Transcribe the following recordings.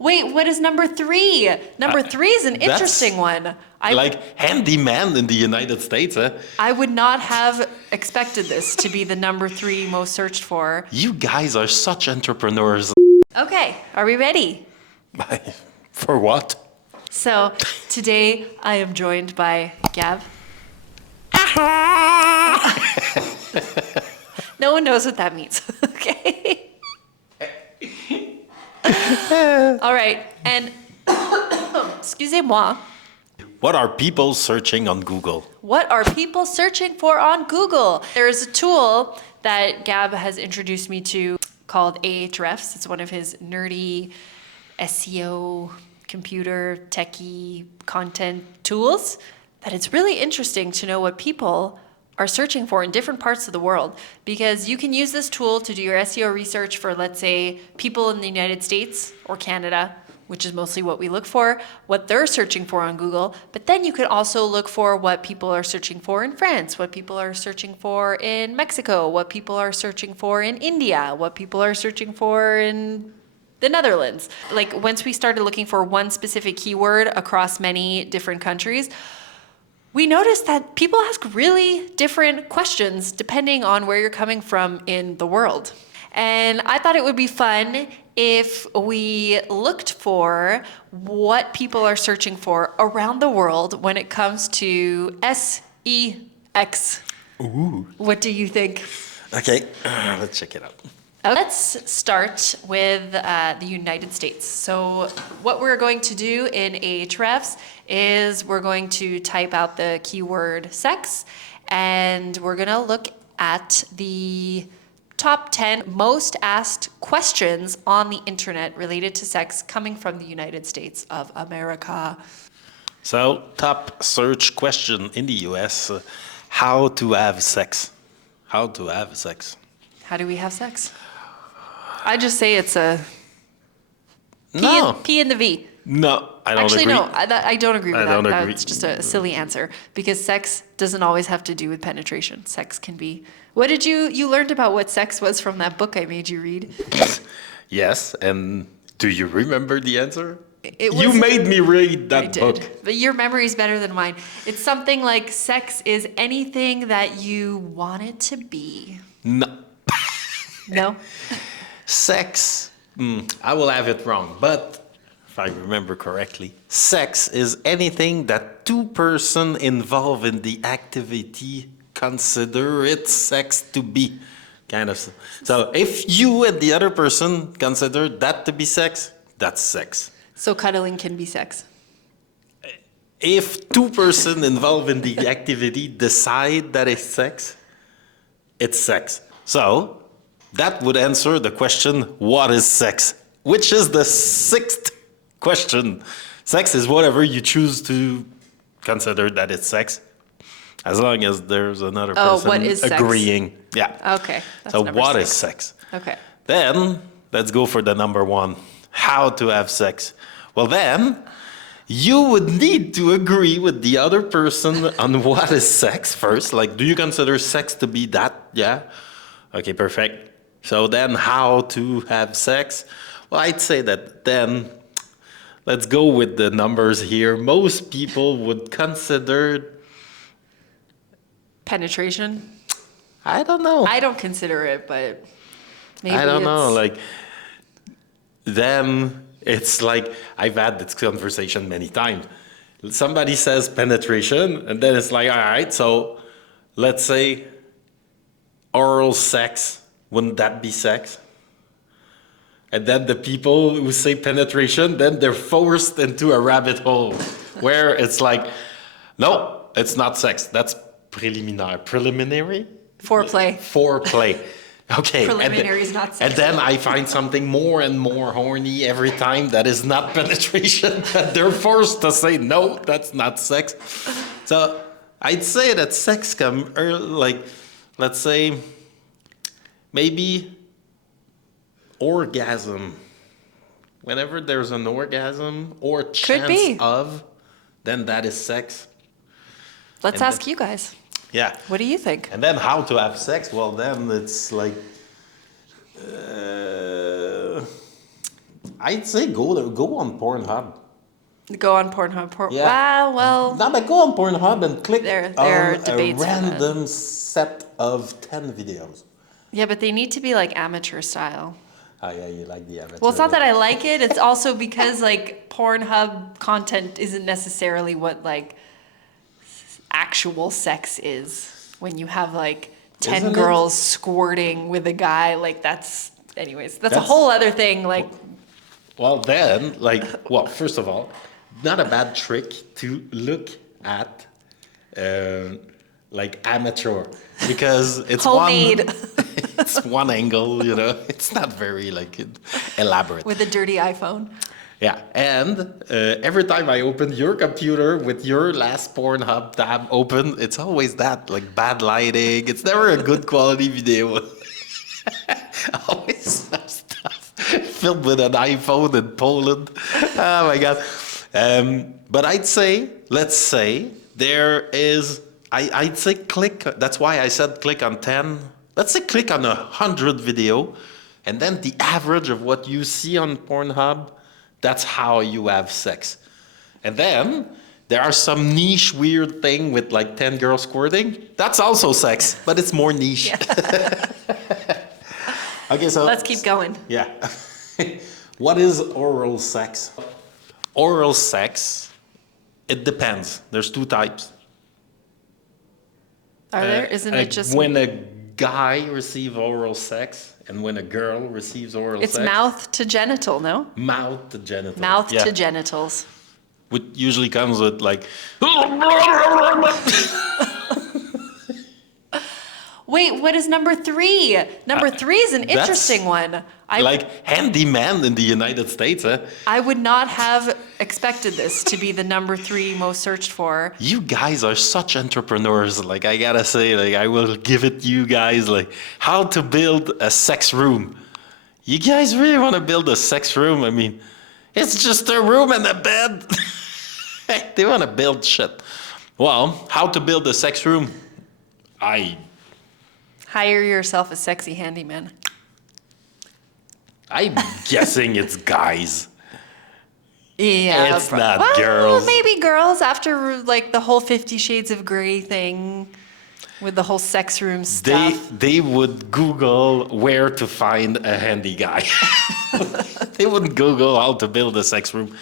Wait, what is number 3? Number 3 is an interesting one. Like handyman in the United States, eh? I would not have expected this to be the number 3 most searched for. You guys are such entrepreneurs. Okay, are we ready? For what? So today I am joined by Gab. No one knows what that means. Okay. All right, and excusez-moi. What are people searching on Google? What are people searching for on Google? There is a tool that Gab has introduced me to called Ahrefs. It's one of his nerdy SEO, computer, techie content tools. That it's really interesting to know what people are searching for in different parts of the world, because you can use this tool to do your SEO research for, let's say, people in the United States or Canada, which is mostly what we look for, what they're searching for on Google. But then you can also look for what people are searching for in France, what people are searching for in Mexico, what people are searching for in India, what people are searching for in the Netherlands. Like, once we started looking for one specific keyword across many different countries, we noticed that people ask really different questions depending on where you're coming from in the world. And I thought it would be fun if we looked for what people are searching for around the world when it comes to SEX. Ooh. What do you think? Okay, let's check it out. Let's start with the United States. So what we're going to do in Ahrefs is we're going to type out the keyword sex, and we're going to look at the top 10 most asked questions on the internet related to sex coming from the United States of America. So, top search question in the US, how to have sex. How to have sex. How do we have sex? I just say it's a P and the V. No, I don't Actually, agree. no, I don't agree with I that. don't agree. That's just a silly answer, because sex doesn't always have to do with penetration. Sex can be... What did you learned about what sex was from that book I made you read? Yes, and do you remember the answer? You you made me read that book. But your memory is better than mine. It's something like sex is anything that you want it to be. No. No? Sex, I will have it wrong, but if I remember correctly, sex is anything that two persons involved in the activity consider it sex to be, kind of. So if you and the other person consider that to be sex, that's sex. So cuddling can be sex. If two persons involved in the activity decide that it's sex. So that would answer the question, what is sex? Which is the 6th question. Sex is whatever you choose to consider that it's sex, as long as there's another person what is agreeing. Sex? Yeah. Okay. That's So number what 6. is sex? Okay. Then let's go for the number 1. How to have sex. Well, then you would need to agree with the other person on what is sex first. Like, do you consider sex to be that? Yeah. Okay, perfect. So then how to have sex? Well, I'd say that then, let's go with the numbers here. Most people would consider... Penetration? I don't know. I don't consider it, but maybe I don't know. Like, then it's like, I've had this conversation many times. Somebody says penetration, and then it's like, all right, so let's say oral sex. Wouldn't that be sex? And then the people who say penetration, then they're forced into a rabbit hole where it's like, no, it's not sex. That's preliminary? Foreplay. Okay. Preliminary is not sex. And then I find something more and more horny every time that is not penetration. That they're forced to say, no, that's not sex. So I'd say that sex come early, like, let's say, maybe orgasm. Whenever there's an orgasm or chance of, then that is sex. Let's ask you guys. Yeah. What do you think? And then how to have sex? Well, then it's like, I'd say go on Pornhub. Go on Pornhub. Yeah. Wow, well, Now, but go on Pornhub and click there are on a debates for that. random set of 10 videos. yeah, but they need to be like amateur style. Oh yeah, you like the amateur. Well, it's not that I like it. It's also because like Pornhub content isn't necessarily what like actual sex is. When you have like 10 Isn't it? girls squirting with a guy, like that's anyways, that's a That's- whole other thing. Like Well, then, well, first of all, not a bad trick to look at, like amateur, because it's Homemade. it's one angle, you know. It's not very like elaborate. with a dirty iPhone. Yeah, and every time I open your computer with your last Pornhub tab open, it's always that, like bad lighting. It's never a good quality video. Always some stuff filmed with an iPhone in Poland. Oh my God. But let's say there is, I'd say click, that's why I said click on 10. Let's say click on 100 video, and then the average of what you see on Pornhub, that's how you have sex. And then there are some niche weird thing with like 10 girls squirting. That's also sex, but it's more niche. Okay, so Let's keep going. yeah. What is oral sex? Oral sex, it depends. There's two types. Are there? Isn't it just when a guy receives oral sex and when a girl receives oral it's sex? mouth to genital, no? Mouth to genital. Mouth Yeah. to genitals. Which usually comes with like. Wait, what is number 3? Number 3 is an that's interesting one. like handyman in the United States, huh? I would not have expected this to be the number 3 most searched for. You guys are such entrepreneurs. Like, I gotta say, like, I will give it you guys, like, how to build a sex room. You guys really want to build a sex room? I mean, it's just a room and a bed. They want to build shit. Well, how to build a sex room? Hire yourself a sexy handyman. I'm guessing it's guys. Yeah, It's not girls. Maybe girls after like the whole 50 Shades of Grey thing with the whole sex room stuff. They would Google where to find a handy guy. They wouldn't Google how to build a sex room.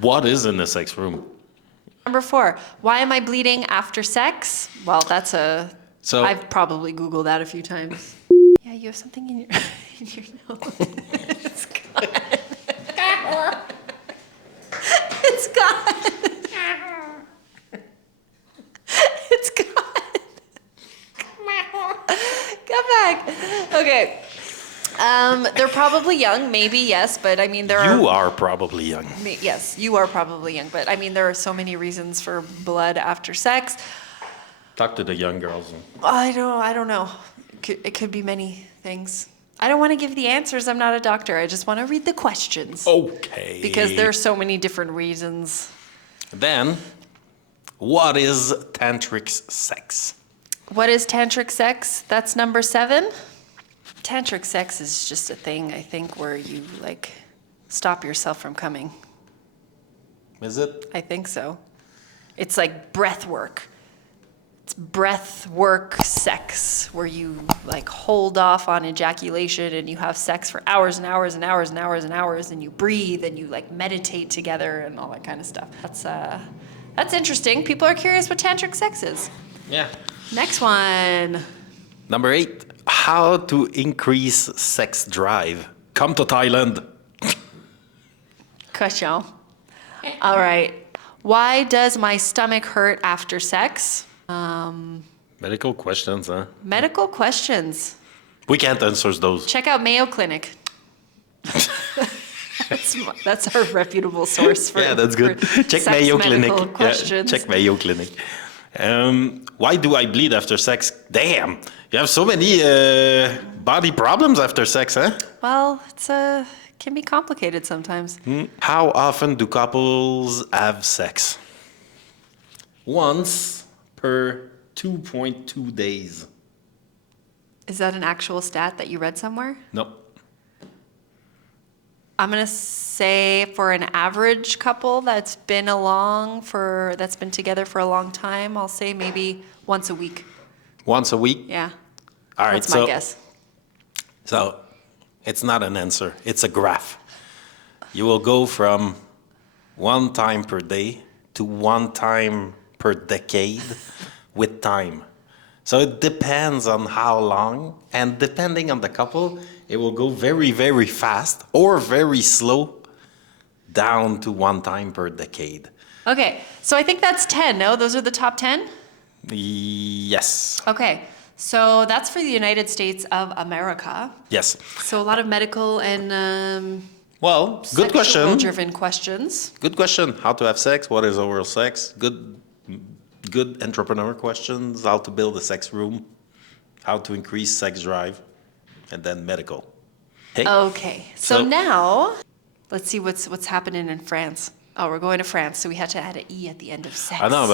What is in a sex room? Number 4, why am I bleeding after sex? Well, I've probably Googled that a few times. Yeah, you have something in your nose. It's gone. It's gone. It's gone. Come back. Okay. They're probably young, maybe, yes, but I mean, You are probably young. Yes, you are probably young, but I mean, there are so many reasons for blood after sex. Talk to the young girls. I don't know. It could be many things. I don't want to give the answers. I'm not a doctor. I just want to read the questions. Okay. Because there are so many different reasons. Then, what is tantric sex? What is tantric sex? That's number 7. Tantric sex is just a thing, I think, where you like stop yourself from coming. Is it? I think so. It's like breath work. It's breath work sex where you like hold off on ejaculation and you have sex for hours and hours and hours and hours and hours and you breathe and you like meditate together and all that kind of stuff. That's interesting. People are curious what tantric sex is. Yeah. Next one. Number 8. How to increase sex drive. Come to Thailand. Question. All right. Why does my stomach hurt after sex? Medical questions, huh? Medical questions. We can't answer those. Check out Mayo Clinic. That's our reputable source for. Yeah, that's good. for Check sex Mayo medical Clinic. Questions. Yeah, check Mayo Clinic. Why do I bleed after sex? Damn, you have so many body problems after sex, huh? Well, can be complicated sometimes. How often do couples have sex? Once per 2.2 days. Is that an actual stat that you read somewhere? Nope. I'm gonna say for an average couple that's been together for a long time, I'll say maybe once a week. Once a week? Yeah, All right, that's my guess. So it's not an answer, it's a graph. You will go from 1 time per day to 1 time per decade with time. So it depends on how long, and depending on the couple, it will go very, very fast or very slow down to 1 time per decade. Okay, so I think that's 10, no? Those are the top 10? Yes. Okay, so that's for the United States of America. Yes. So a lot of medical and Well, good question. sexual-driven questions. Good question. How to have sex? What is oral sex? Good entrepreneur questions. How to build a sex room? How to increase sex drive? And then medical. Hey. Okay, so So- now let's see what's happening in France. Oh, we're going to France, so we had to add an E at the end of sex. I know, but